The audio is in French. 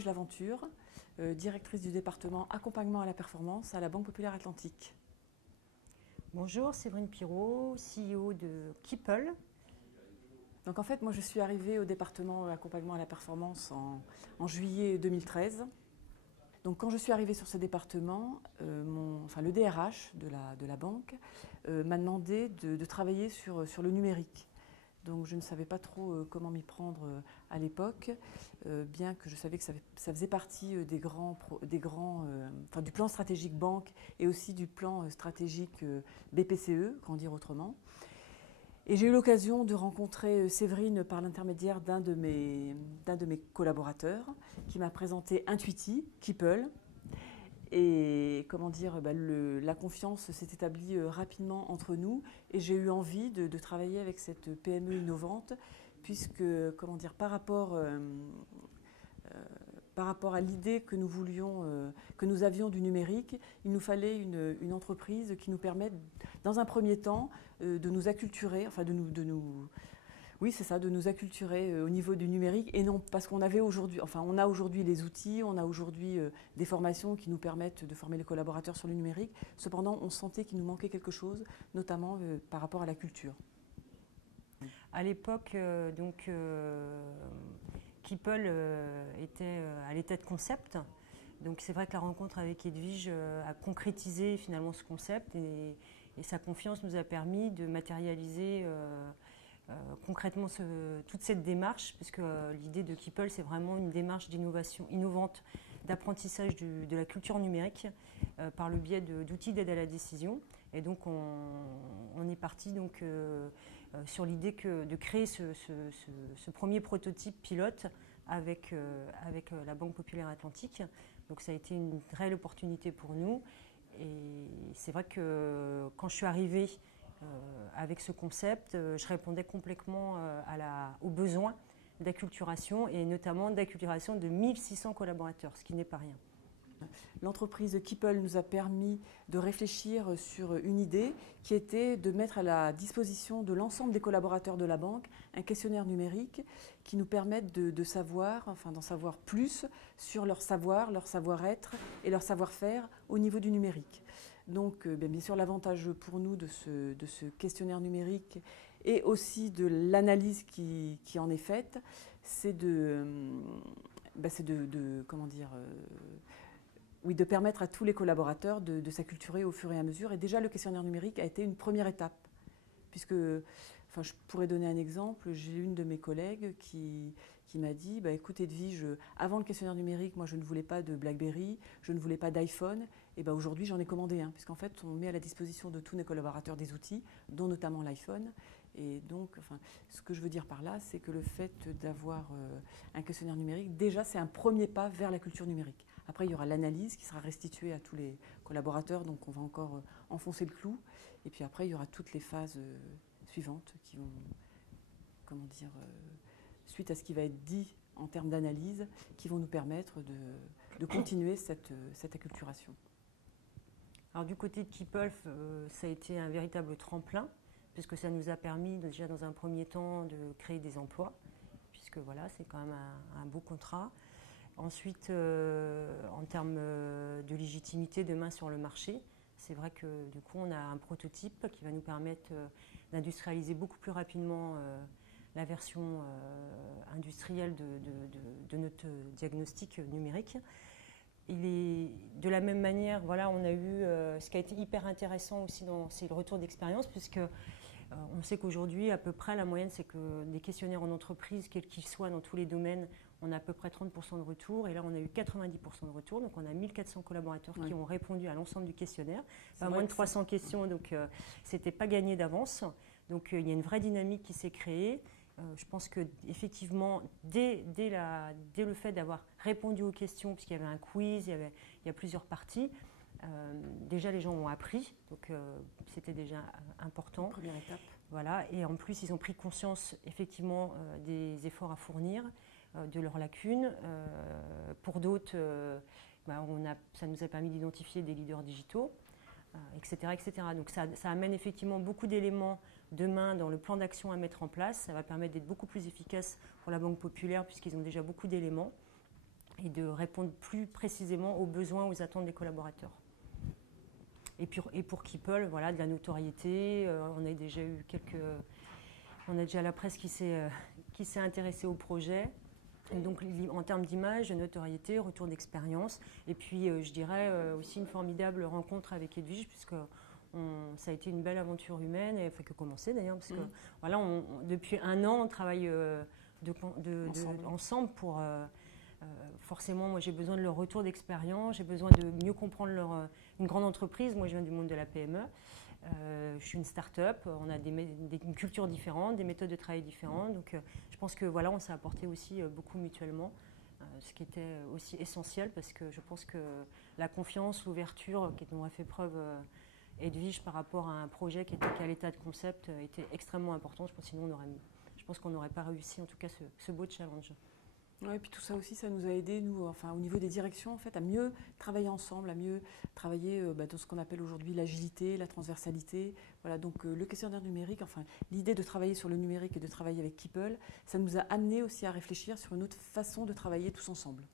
Edwige Laventure, directrice du département accompagnement à la performance à la Banque Populaire Atlantique. Bonjour, Séverine Pirot, CEO de Keepel. Donc en fait, moi je suis arrivée au département accompagnement à la performance en juillet 2013. Donc quand je suis arrivée sur ce département, le DRH de la banque m'a demandé de travailler sur le numérique. Donc je ne savais pas trop comment m'y prendre à l'époque, bien que je savais que ça faisait partie du plan stratégique banque et aussi du plan stratégique BPCE, pour en dire autrement. Et j'ai eu l'occasion de rencontrer Séverine par l'intermédiaire d'un de mes collaborateurs qui m'a présenté Intuiti, Keepel. Et comment dire, la confiance s'est établie rapidement entre nous et j'ai eu envie de travailler avec cette PME innovante puisque, comment dire, par rapport à l'idée que nous avions du numérique, il nous fallait une entreprise qui nous permette, dans un premier temps, de nous acculturer, de nous acculturer au niveau du numérique et non parce qu'on avait aujourd'hui, on a aujourd'hui les outils, on a aujourd'hui des formations qui nous permettent de former les collaborateurs sur le numérique. Cependant, on sentait qu'il nous manquait quelque chose, notamment par rapport à la culture. À l'époque, Keepel était à l'état de concept. Donc c'est vrai que la rencontre avec Edwige a concrétisé finalement ce concept et sa confiance nous a permis de matérialiser concrètement toute cette démarche, puisque l'idée de Keepel, c'est vraiment une démarche d'innovation innovante, d'apprentissage de la culture numérique par le biais d'outils d'aide à la décision. Et donc on est parti sur l'idée de créer ce premier prototype pilote avec la Banque Populaire Atlantique. Donc ça a été une réelle opportunité pour nous. Et c'est vrai que quand je suis arrivée avec ce concept, je répondais complètement aux besoins d'acculturation et notamment d'acculturation de 1600 collaborateurs, ce qui n'est pas rien. L'entreprise Keepel nous a permis de réfléchir sur une idée qui était de mettre à la disposition de l'ensemble des collaborateurs de la banque un questionnaire numérique qui nous permette d'en savoir plus sur leur savoir, leur savoir-être et leur savoir-faire au niveau du numérique. Donc bien sûr l'avantage pour nous de ce questionnaire numérique et aussi de l'analyse qui en est faite, c'est de permettre à tous les collaborateurs de s'acculturer au fur et à mesure. Et déjà, le questionnaire numérique a été une première étape. Puisque, je pourrais donner un exemple, j'ai une de mes collègues qui m'a dit écoute Edwige, avant le questionnaire numérique, moi je ne voulais pas de BlackBerry, je ne voulais pas d'iPhone, et aujourd'hui j'en ai commandé un, puisqu'en fait on met à la disposition de tous nos collaborateurs des outils, dont notamment l'iPhone. Et donc, ce que je veux dire par là, c'est que le fait d'avoir un questionnaire numérique, déjà c'est un premier pas vers la culture numérique. Après, il y aura l'analyse qui sera restituée à tous les collaborateurs, donc on va encore enfoncer le clou. Et puis après, il y aura toutes les phases suivantes qui vont, suite à ce qui va être dit en termes d'analyse, qui vont nous permettre de continuer cette acculturation. Alors du côté de Keepel, ça a été un véritable tremplin, puisque ça nous a permis déjà dans un premier temps de créer des emplois, puisque voilà, c'est quand même un beau contrat. Ensuite, en termes de légitimité de main sur le marché, c'est vrai que du coup on a un prototype qui va nous permettre d'industrialiser beaucoup plus rapidement la version industrielle de notre diagnostic numérique. De la même manière, voilà, on a eu ce qui a été hyper intéressant aussi, c'est le retour d'expérience, puisque on sait qu'aujourd'hui, à peu près, la moyenne, c'est que des questionnaires en entreprise, quels qu'ils soient dans tous les domaines, on a à peu près 30% de retour. Et là, on a eu 90% de retour. Donc, on a 1400 collaborateurs qui ont répondu à l'ensemble du questionnaire. Pas moins de 300 questions, donc c'était pas gagné d'avance. Donc, il y a une vraie dynamique qui s'est créée. Je pense qu'effectivement, dès le fait d'avoir répondu aux questions, puisqu'il y avait un quiz, il y a plusieurs parties, déjà les gens ont appris, donc c'était déjà important. Première étape. Voilà, et en plus ils ont pris conscience effectivement des efforts à fournir, de leurs lacunes. Pour d'autres, ça nous a permis d'identifier des leaders digitaux, etc., etc. Donc ça amène effectivement beaucoup d'éléments demain dans le plan d'action à mettre en place. Ça va permettre d'être beaucoup plus efficace pour la Banque Populaire puisqu'ils ont déjà beaucoup d'éléments. et de répondre plus précisément aux besoins, aux attentes des collaborateurs. Et pour Keeple, voilà, de la notoriété. On a déjà eu on a déjà la presse qui s'est intéressée au projet. Et donc en termes d'image, de notoriété, retour d'expérience. Et puis je dirais aussi une formidable rencontre avec Edwige, puisque ça a été une belle aventure humaine, et fait que commencer d'ailleurs, parce que voilà, depuis 1 an, on travaille ensemble pour... forcément, moi j'ai besoin de leur retour d'expérience, j'ai besoin de mieux comprendre une grande entreprise. Moi je viens du monde de la PME, je suis une start-up, on a une culture différente, des méthodes de travail différentes. Donc je pense que voilà, on s'est apporté aussi beaucoup mutuellement, ce qui était aussi essentiel, parce que je pense que la confiance, l'ouverture dont a fait preuve Edwige par rapport à un projet qui était qu'à l'état de concept était extrêmement important. Je pense qu'on n'aurait pas réussi en tout cas ce beau challenge. Ouais, et puis tout ça aussi, ça nous a aidé, nous, enfin, au niveau des directions, en fait, à mieux travailler ensemble, à mieux travailler dans ce qu'on appelle aujourd'hui l'agilité, la transversalité. Voilà, donc le questionnaire numérique, enfin, l'idée de travailler sur le numérique et de travailler avec Keeple, ça nous a amené aussi à réfléchir sur une autre façon de travailler tous ensemble.